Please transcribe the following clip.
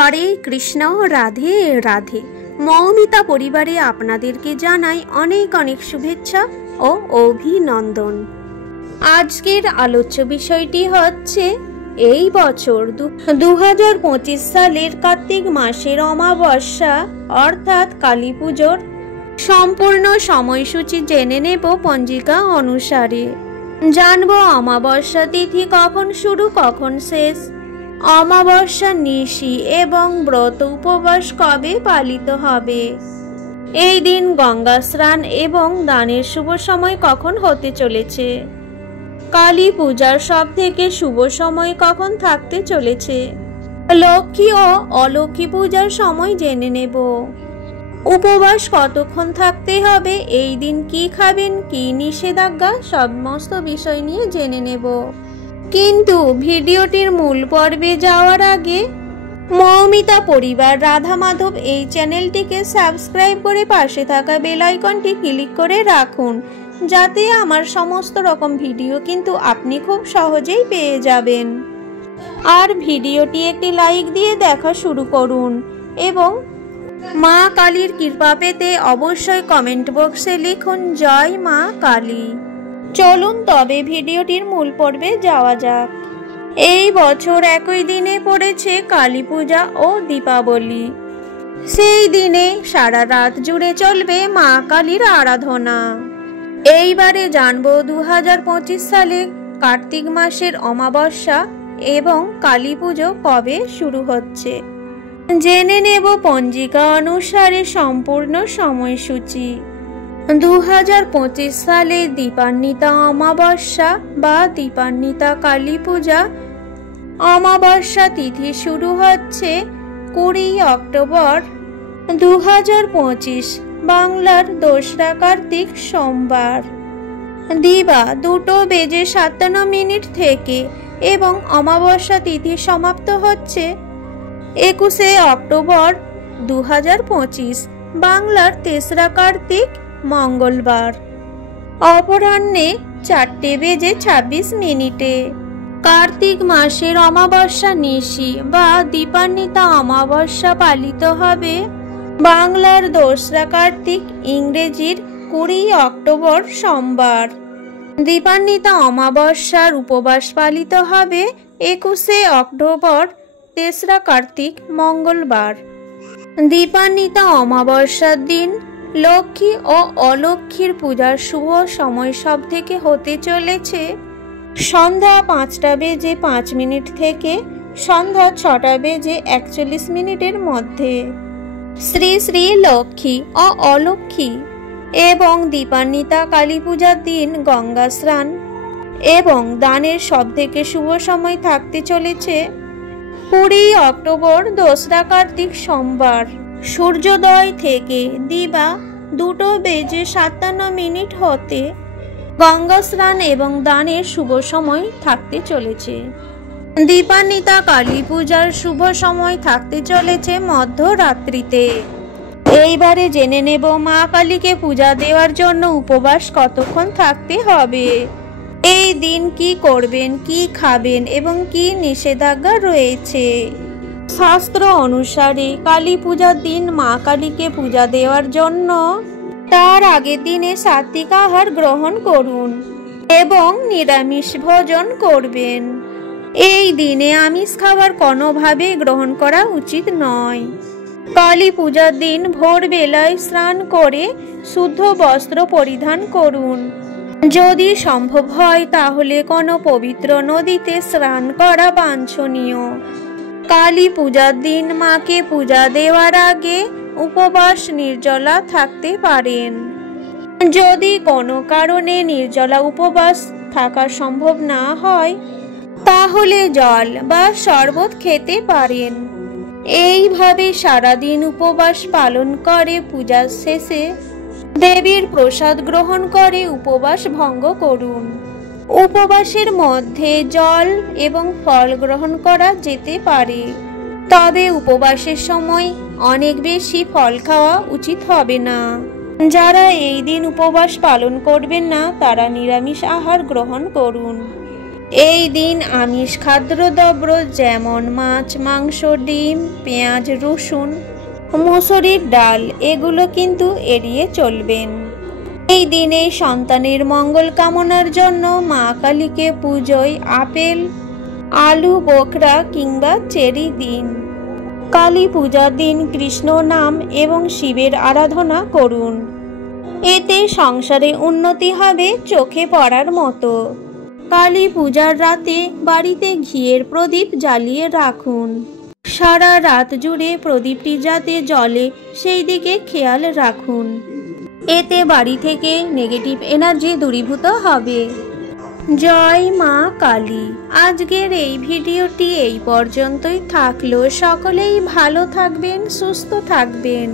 হরে কৃষ্ণ, রাধে রাধে। মৌমিতা পরিবারে আপনাদেরকে জানাই অনেক অনেক শুভেচ্ছা ও অভিনন্দন। আজকের আলোচ্য বিষয়টি হচ্ছে এই বছর 2025 সালের কার্তিক মাসের অমাবস্যা অর্থাৎ কালী পুজোর সম্পূর্ণ সময়সূচি জেনে নেব পঞ্জিকা অনুসারে। জানবো অমাবস্যা তিথি কখন শুরু কখন শেষ, অমাবস্যা নিশি এবং ব্রত উপবাস কবে পালিত হবে, এই দিন গঙ্গা স্নান এবং দানের শুভ সময় কখন হতে চলেছে, কালী পূজার সব থেকে শুভ সময় কখন থাকতে চলেছে, লক্ষ্মী ও অলক্ষ্মী পূজার সময় জেনে নেব, উপবাস কতক্ষণ থাকতে হবে, এই দিন কি খাবেন, কি নিষেধাজ্ঞা, সমস্ত বিষয় নিয়ে জেনে নেব। কিন্তু ভিডিওটির মূল পর্বে যাওয়ার আগে মৌমিতা পরিবার রাধা মাধব এই চ্যানেলটিকে সাবস্ক্রাইব করে পাশে থাকা বেল আইকনটি ক্লিক করে রাখুন, যাতে আমার সমস্ত রকম ভিডিও কিন্তু আপনি খুব সহজেই পেয়ে যাবেন। আর ভিডিওটি একটি লাইক দিয়ে দেখা শুরু করুন এবং মা কালীর কৃপা পেতে অবশ্যই কমেন্ট বক্সে লিখুন জয় মা কালী। চলুন তবে ভিডিওটির মূল পর্বে যাওয়া যাক। এই বছর একই দিনে পড়েছে কালী পূজা ও দীপাবলি। সেই দিনে সারা রাত জুড়ে চলবে মা কালীর আরাধনা। এইবারে জানবো 2025 সালে কার্তিক মাসের অমাবস্যা এবং কালী পুজো কবে শুরু হচ্ছে। জেনে নেব পঞ্জিকা অনুসারে সম্পূর্ণ সময়সূচি। 2025 সালে দীপান্বিতা অমাবস্যা বা দীপান্বিতা কালী পূজা অমাবস্যা তিথি শুরু হচ্ছে 20 অক্টোবর 2025 বাংলার 2রা কার্তিক সোমবার দিবা 2:57 থেকে এবং অমাবস্যা তিথি সমাপ্ত হচ্ছে 21 অক্টোবর 2025 বাংলার 3রা কার্তিক মঙ্গলবার অপরাহ্নে 4:26 কার্তিক মাসের অমাবস্যা নিশি বা দীপান্বিতা অমাবস্যা পালিত হবে বাংলার 2রা কার্তিক ইংরেজির 20 অক্টোবর সোমবার। দীপান্বিতা অমাবস্যার উপবাস পালিত হবে 21 অক্টোবর 3রা কার্তিক মঙ্গলবার। দীপান্বিতা অমাবস্যার দিন লক্ষ্মী ও অলক্ষ্মীর পূজার শুভ সময় সব থেকে হতে চলেছে সন্ধ্যা 5:05 থেকে সন্ধ্যা 6:41 মধ্যে। শ্রী শ্রী লক্ষ্মী ও অলক্ষ্মী এবং দীপান্বিতা কালী পূজার দিন গঙ্গা স্নান এবং দানের সব থেকে শুভ সময় থাকতে চলেছে 20 অক্টোবর 2রা কার্তিক সোমবার সূর্যোদয় থেকে দিবা 2:57 হতে গঙ্গা স্নান এবং দানের শুভ সময় থাকতে চলেছে। দীপান্বিতা কালী পূজার শুভ সময় থাকতে চলেছে মধ্যরাত্রিতে। এইবারে জেনে নেব মা কালীকে পূজা দেওয়ার জন্য উপবাস কতক্ষণ থাকতে হবে, এই দিন কি করবেন, কি খাবেন এবং কি নিষেধাজ্ঞা রয়েছে। শাস্ত্র অনুসারে কালী পূজার দিন মা কালীকে পূজা দেওয়ার জন্য তার আগের দিনে সাত্বিক আহার গ্রহণ করুন এবং নিরামিষ ভোজন করবেন। এই দিনে আমিষ খাবার কোনোভাবে গ্রহণ করা উচিত নয়। কালী পূজার দিন ভোরবেলায় স্নান করে শুদ্ধ বস্ত্র পরিধান করুন। যদি সম্ভব হয় তাহলে কোনো পবিত্র নদীতে স্নান করা বাঞ্ছনীয়। কালী পূজার দিন মাকে পূজা দেওয়ার আগে উপবাস নির্জলা থাকতে পারেন। যদি কোনো কারণে নির্জলা উপবাস থাকা সম্ভব না হয় তাহলে জল বা শরবত খেতে পারেন। এইভাবে সারাদিন উপবাস পালন করে পূজার শেষে দেবীর প্রসাদ গ্রহণ করে উপবাস ভঙ্গ করুন। উপবাসের মধ্যে জল এবং ফল গ্রহণ করা যেতে পারে, তবে উপবাসের সময় অনেক বেশি ফল খাওয়া উচিত হবে না। যারা এই দিন উপবাস পালন করবেন না তারা নিরামিষ আহার গ্রহণ করুন। এই দিন আমিষ খাদ্যদ্রব্য যেমন মাছ, মাংস, ডিম, পেঁয়াজ, রসুন, মুসুরির ডাল এগুলো কিন্তু এড়িয়ে চলবেন। এই দিনে সন্তানের মঙ্গল কামনার জন্য মা কালীকে পুজোয় আপেল, আলু বোখরা কিংবা চেরি দিন। কালী পূজার দিন কৃষ্ণ নাম এবং শিবের আরাধনা করুন, এতে সংসারে উন্নতি হবে চোখে পড়ার মতো। কালী পূজার রাতে বাড়িতে ঘিয়ের প্রদীপ জ্বালিয়ে রাখুন। সারা রাত জুড়ে প্রদীপটি যাতে জ্বলে সেই দিকে খেয়াল রাখুন, এতে বাড়ি থেকে নেগেটিভ এনার্জি দূরীভূত হবে। জয় মা কালী। আজকের এই ভিডিওটি এই পর্যন্তই থাকলো। সকলেই ভালো থাকবেন, সুস্থ থাকবেন।